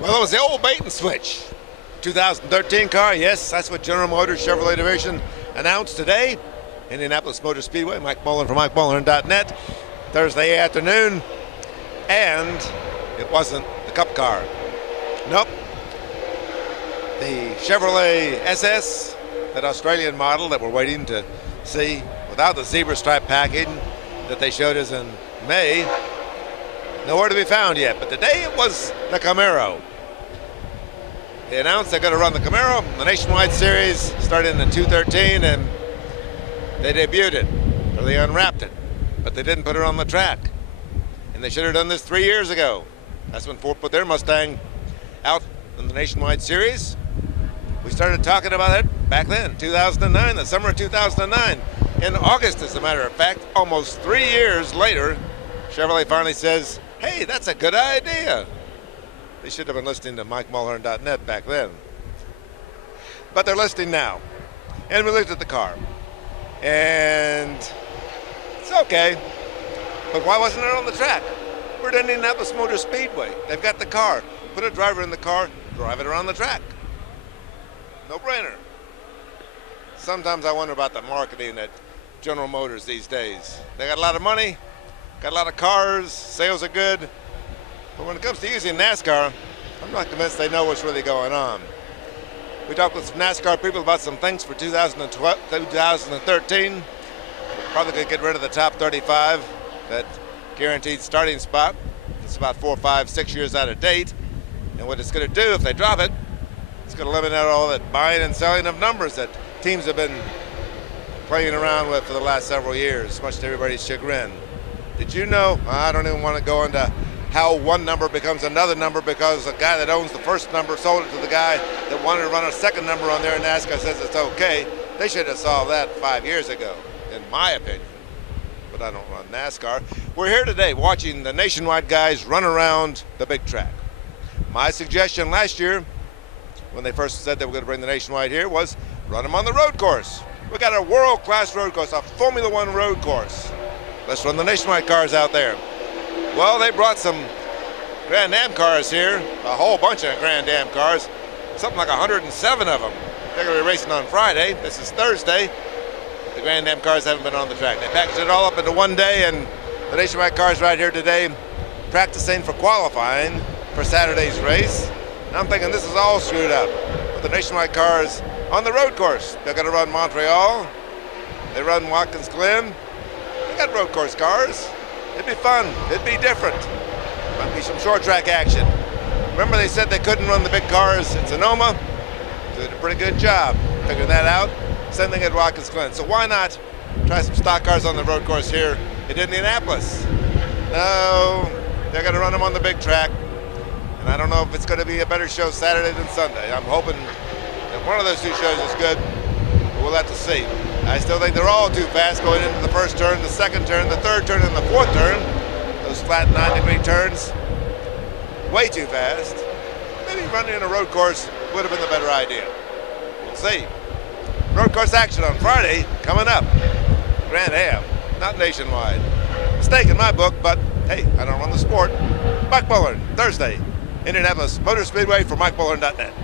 Well, it was the old bait and switch. 2013 car, yes, that's what General Motors Chevrolet Division announced today. Indianapolis Motor Speedway, Mike Mullen from MikeMullen.net, Thursday afternoon. And it wasn't the Cup car. Nope. The Chevrolet SS, that Australian model that we're waiting to see without the zebra stripe package that they showed us in May, nowhere to be found yet. But today it was the Camaro. They announced they're going to run the Camaro, the Nationwide Series, starting in 2013, and they debuted it, or they unwrapped it, but they didn't put it on the track. And they should have done this 3 years ago. That's when Ford put their Mustang out in the Nationwide Series. We started talking about it back then, 2009, the summer of 2009. In August, as a matter of fact, almost 3 years later, Chevrolet finally says, hey, that's a good idea. They should have been listening to MikeMullen.net back then. But they're listening now. And we looked at the car. And it's okay. But why wasn't it on the track? We're at Indianapolis Motor Speedway. They've got the car. Put a driver in the car, drive it around the track. No brainer. Sometimes I wonder about the marketing at General Motors these days. They got a lot of money, got a lot of cars, sales are good. But when it comes to using NASCAR, I'm not convinced they know what's really going on. We talked with some NASCAR people about some things for 2013. Probably could get rid of the top 35, that guaranteed starting spot. It's about 4, 5, 6 years out of date. And what it's going to do if they drop it, it's going to eliminate all that buying and selling of numbers that teams have been playing around with for the last several years, much to everybody's chagrin. Did you know? I don't even want to go into how one number becomes another number because the guy that owns the first number sold it to the guy that wanted to run a second number on there, and NASCAR says it's okay. They should have solved that 5 years ago, in my opinion. But I don't run NASCAR. We're here today watching the Nationwide guys run around the big track. My suggestion last year, when they first said they were going to bring the Nationwide here, was run them on the road course. We got a world-class road course, a Formula One road course. Let's run the Nationwide cars out there. Well, they brought some Grand Am cars here, a whole bunch of Grand Am cars, something like 107 of them. They're going to be racing on Friday. This is Thursday. The Grand Am cars haven't been on the track. They packaged it all up into one day, and the Nationwide cars right here today practicing for qualifying for Saturday's race. And I'm thinking this is all screwed up with the Nationwide cars on the road course. They're going to run Montreal. They run Watkins Glen. They got road course cars. It'd be fun. It'd be different. Might be some short track action. Remember they said they couldn't run the big cars in Sonoma? Did a pretty good job figuring that out. Same thing at Watkins Glen. So why not try some stock cars on the road course here in Indianapolis? No, they're going to run them on the big track. And I don't know if it's going to be a better show Saturday than Sunday. I'm hoping that one of those two shows is good, but we'll have to see. I still think they're all too fast going into the first turn, the second turn, the third turn, and the fourth turn. Those flat 9-degree turns, way too fast. Maybe running in a road course would have been the better idea. We'll see. Road course action on Friday coming up. Grand Am, not Nationwide. Mistake in my book, but hey, I don't run the sport. Mike Mullen, Thursday, Indianapolis Motor Speedway for MikeMullen.net.